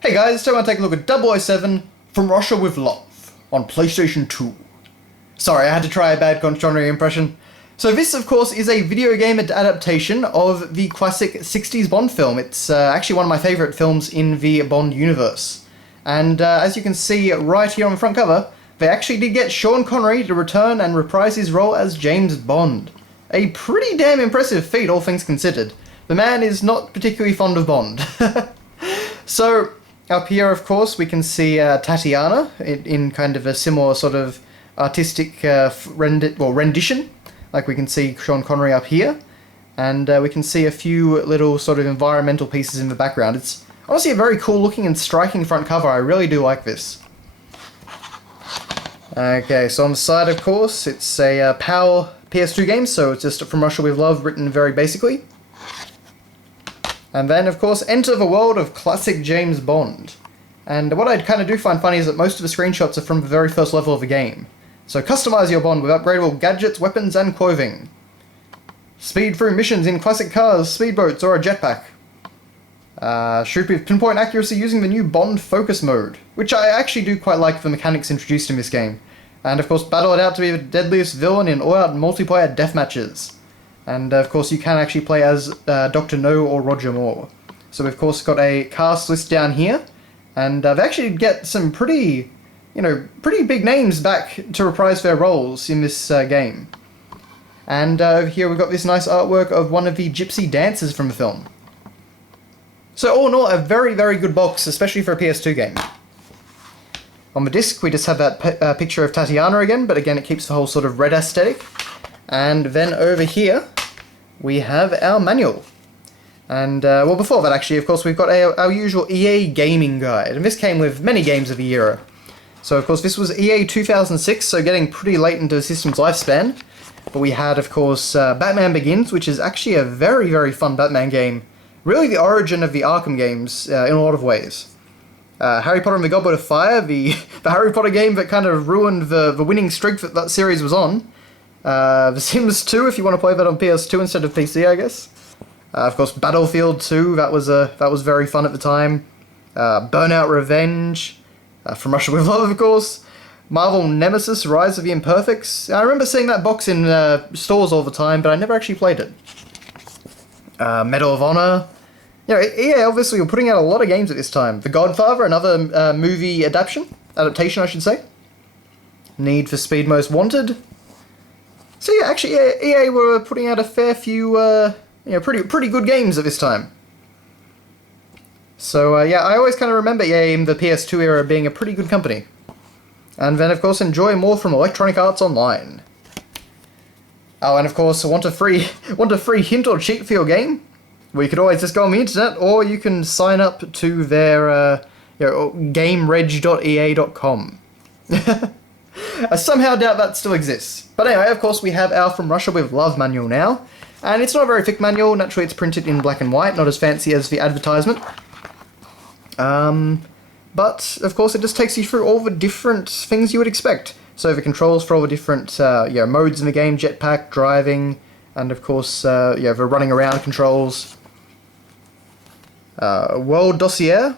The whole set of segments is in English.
Hey guys, so I want to take a look at 007 From Russia with Love on PlayStation 2. Sorry, I had to try a bad Constantine impression. So this, of course, is a video game adaptation of the classic 60s Bond film. It's actually one of my favourite films in the Bond universe. And as you can see right here on the front cover, they actually did get Sean Connery to return and reprise his role as James Bond. A pretty damn impressive feat, all things considered. The man is not particularly fond of Bond. So, up here, of course, we can see Tatiana in kind of a similar sort of artistic rendition. Like we can see Sean Connery up here, and we can see a few little sort of environmental pieces in the background. It's honestly a very cool looking and striking front cover. I really do like this. Okay, so on the side, of course, it's a PAL PS2 game, so it's just From Russia with Love written very basically. And then, of course, enter the world of classic James Bond. And what I kind of do find funny is that most of the screenshots are from the very first level of the game. So customize your Bond with upgradable gadgets, weapons, and clothing. Speed through missions in classic cars, speedboats, or a jetpack. Shoot with pinpoint accuracy using the new Bond Focus mode, which I actually do quite like the mechanics introduced in this game. And of course, battle it out to be the deadliest villain in all-out multiplayer deathmatches. And of course, you can actually play as Dr. No or Roger Moore. So we've of course got a cast list down here, and they actually get some pretty big names back to reprise their roles in this game. And over here we've got this nice artwork of one of the gypsy dancers from the film. So all in all, a very, very good box, especially for a PS2 game. On the disc, we just have that picture of Tatiana again, but again it keeps the whole sort of red aesthetic. And then over here, we have our manual. And, well, before that, actually, of course, we've got our usual EA gaming guide. And this came with many games of the era. So, of course, this was EA 2006, so getting pretty late into the system's lifespan. But we had, of course, Batman Begins, which is actually a very, very fun Batman game. Really the origin of the Arkham games, in a lot of ways. Harry Potter and the Goblet of Fire, the Harry Potter game that kind of ruined the winning streak that series was on. The Sims 2, if you want to play that on PS2 instead of PC, I guess. Of course, Battlefield 2, that was very fun at the time. Burnout Revenge, From Russia with Love, of course. Marvel Nemesis, Rise of the Imperfects. I remember seeing that box in stores all the time, but I never actually played it. Medal of Honor. EA obviously were putting out a lot of games at this time. The Godfather, another movie adaptation, I should say. Need for Speed Most Wanted. So yeah, actually, EA were putting out a fair few, pretty good games at this time. So yeah, I always kind of remember EA in the PS2 era being a pretty good company. And then, of course, enjoy more from Electronic Arts Online. Oh, and of course, want a free hint or cheat for your game? Well, you could always just go on the internet, or you can sign up to their gamereg.ea.com. I somehow doubt that still exists. But anyway, of course, we have our From Russia with Love manual now. And it's not a very thick manual. Naturally, it's printed in black and white, not as fancy as the advertisement. But, of course, it just takes you through all the different things you would expect. So the controls for all the different modes in the game, jetpack, driving, and, of course, the running around controls. World Dossier.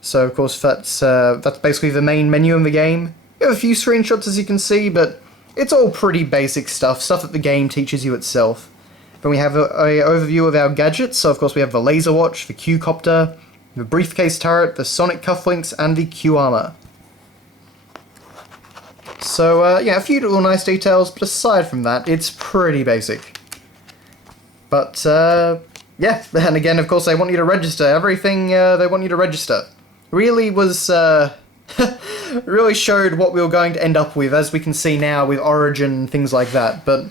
So, of course, that's basically the main menu in the game. You have a few screenshots, as you can see, but it's all pretty basic stuff that the game teaches you itself. Then we have an overview of our gadgets. So, of course, we have the laser watch, the Q-copter, the briefcase turret, the sonic cufflinks, and the Q-armor. So, a few little nice details, but aside from that, it's pretty basic. But, yeah, and again, of course, they want you to register. Everything they want you to register. Really was... really showed what we were going to end up with, as we can see now with Origin and things like that. But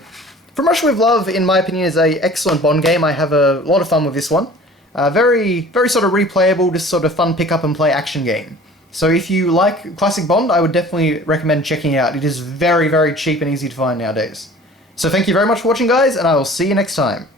From Russia with Love, in my opinion, is an excellent Bond game. I have a lot of fun with this one. Very, very sort of replayable, just sort of fun pick up and play action game. So if you like classic Bond, I would definitely recommend checking it out. It is very, very cheap and easy to find nowadays. So thank you very much for watching, guys, and I will see you next time.